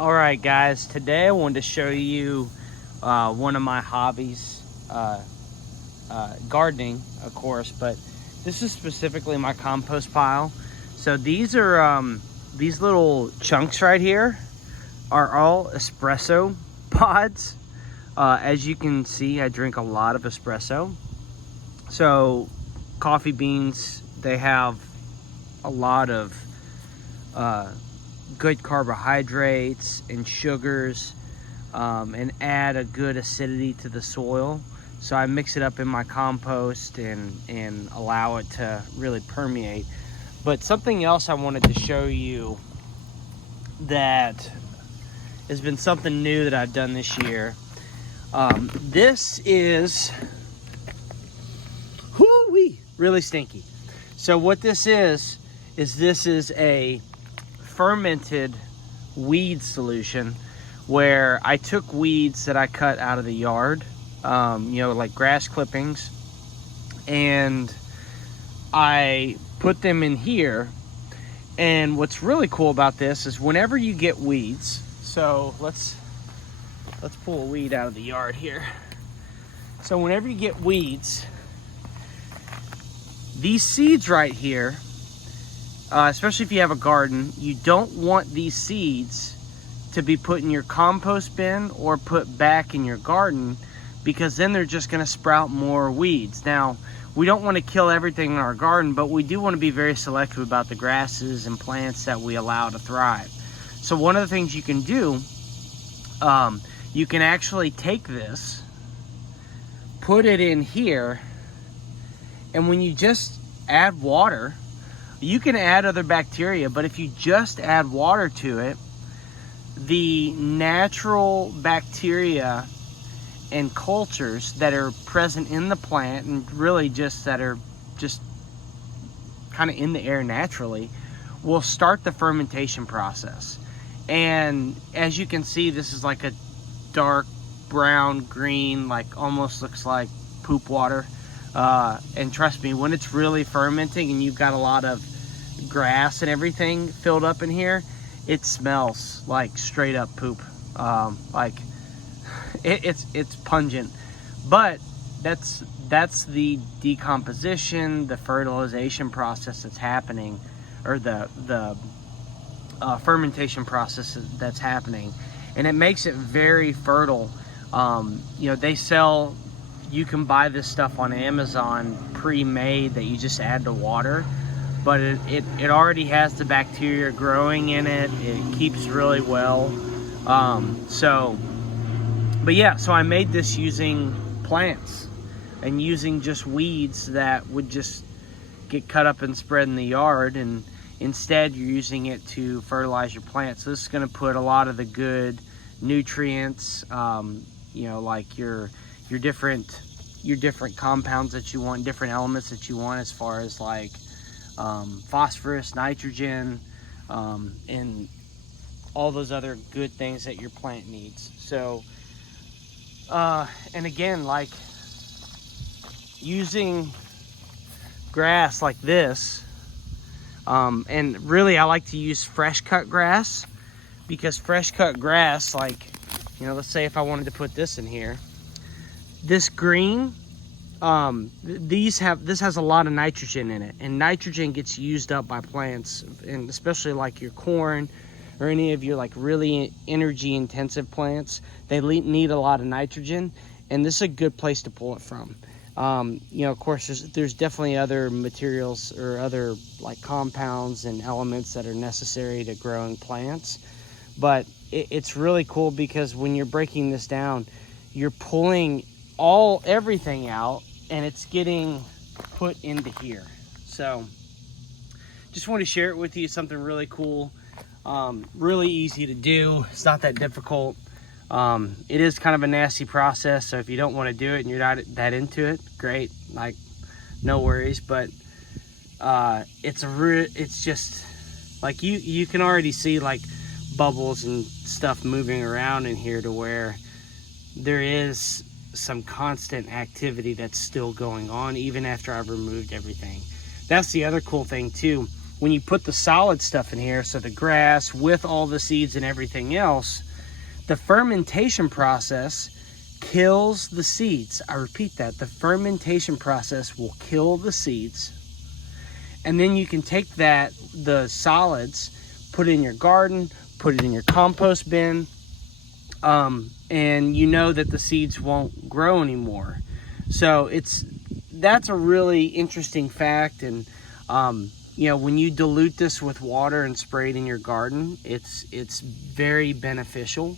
All right, guys, today I wanted to show you one of my hobbies, gardening, of course, but this is specifically my compost pile. So these are these little chunks right here are all espresso pods. As you can see, I drink a lot of espresso. So coffee beans, they have a lot of good carbohydrates and sugars, and add a good acidity to the soil. So I mix it up in my compost and allow it to really permeate. But something else I wanted to show you that has been something new that I've done this year. This is really stinky. So what this is this is a fermented weed solution where I took weeds that I cut out of the yard, like grass clippings, and I put them in here. And what's really cool about this is whenever you get weeds, so let's pull a weed out of the yard here. So whenever you get weeds, these seeds right here, especially if you have a garden, you don't want these seeds to be put in your compost bin or put back in your garden, because then they're just going to sprout more weeds. Now, we don't want to kill everything in our garden, but we do want to be very selective about the grasses and plants that we allow to thrive. So one of the things you can do, you can actually take this, put it in here, and when you just add water, you can add other bacteria, but if you just add water to it, the natural bacteria and cultures that are present in the plant, and really just that are just kind of in the air naturally, will start the fermentation process. And as you can see, this is like a dark brown green, like almost looks like poop water. And trust me, when it's really fermenting and you've got a lot of grass and everything filled up in here, it smells like straight up poop. It's pungent, but that's the decomposition, the fertilization process that's happening, or the fermentation process that's happening, and it makes it very fertile. They sell, you can buy this stuff on Amazon pre-made that you just add to water, but it already has the bacteria growing in it. It keeps really well. So I made this using plants and using just weeds that would just get cut up and spread in the yard, and instead you're using it to fertilize your plants. So this is going to put a lot of the good nutrients, like your different compounds that you want, different elements that you want, as far as like phosphorus, nitrogen, and all those other good things that your plant needs. So, and again, like using grass like this, and really I like to use fresh cut grass, because fresh cut grass, like, let's say if I wanted to put this in here, this green, this has a lot of nitrogen in it, and nitrogen gets used up by plants, and especially like your corn or any of your like really energy intensive plants, they need a lot of nitrogen, and this is a good place to pull it from. Of course, there's definitely other materials or other like compounds and elements that are necessary to growing plants, but it's really cool because when you're breaking this down, you're pulling everything out, and it's getting put into here. So just want to share it with you. Something really cool, really easy to do. It's not that difficult. It is kind of a nasty process, so if you don't want to do it and you're not that into it, great, like no worries. But it's just like you can already see like bubbles and stuff moving around in here, to where there is some constant activity that's still going on even after I've removed everything. That's the other cool thing too. when you put the solid stuff in here, so the grass with all the seeds and everything else, the fermentation process kills the seeds. I repeat that, the fermentation process will kill the seeds. And then you can take that, the solids, put it in your garden, put it in your compost bin, and you know that the seeds won't grow anymore. So that's a really interesting fact. And you know, when you dilute this with water and spray it in your garden, it's very beneficial.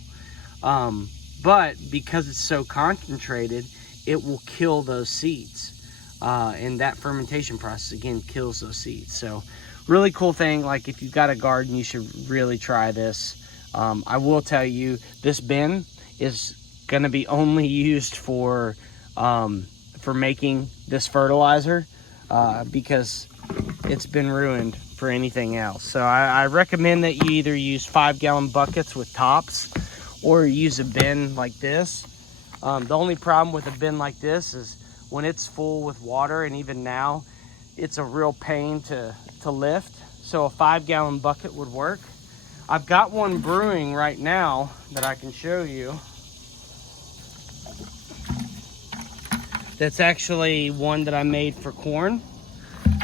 But because it's so concentrated, it will kill those seeds. And that fermentation process, again, kills those seeds. So really cool thing. Like, if you've got a garden, you should really try this. I will tell you, this bin is going to be only used for making this fertilizer, because it's been ruined for anything else. So I recommend that you either use 5-gallon buckets with tops, or use a bin like this. The only problem with a bin like this is when it's full with water, and even now, it's a real pain to lift. So a 5-gallon bucket would work. I've got one brewing right now that I can show you. That's actually one that I made for corn.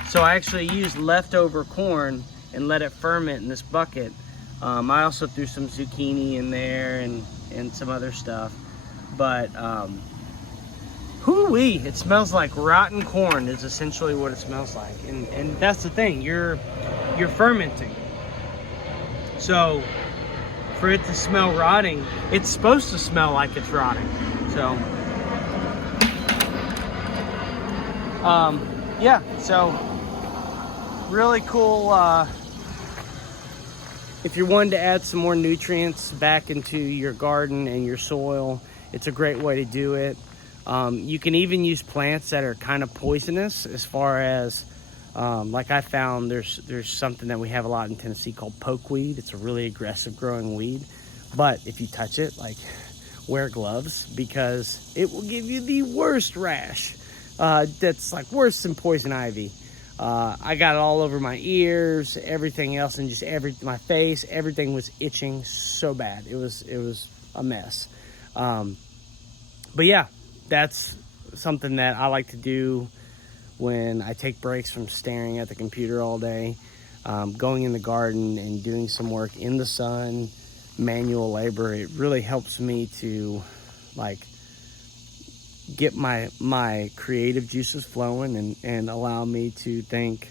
So I actually used leftover corn and let it ferment in this bucket. I also threw some zucchini in there and some other stuff. But hoo-wee, it smells like rotten corn is essentially what it smells like. And that's the thing, you're fermenting. So for it to smell rotting, it's supposed to smell like it's rotting. So yeah, so really cool. If you're wanting to add some more nutrients back into your garden and your soil, it's a great way to do it. You can even use plants that are kind of poisonous, as far as like I found there's something that we have a lot in Tennessee called pokeweed. It's a really aggressive growing weed, but if you touch it, like, wear gloves, because it will give you the worst rash. That's like worse than poison ivy. I got it all over my ears, everything else, and just my face, everything was itching so bad. It was a mess. But yeah, that's something that I like to do when I take breaks from staring at the computer all day. Going in the garden and doing some work in the sun, manual labor, it really helps me to, like, get my creative juices flowing and allow me to think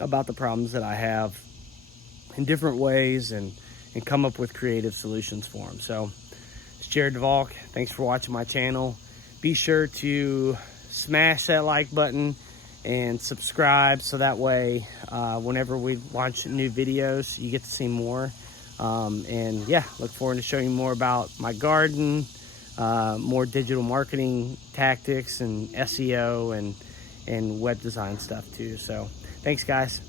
about the problems that I have in different ways and come up with creative solutions for them. So it's Jared DeValk. Thanks for watching my channel. Be sure to smash that like button and subscribe, so that way whenever we launch new videos, you get to see more. And yeah, look forward to showing you more about my garden, more digital marketing tactics and SEO and web design stuff too. So thanks, guys.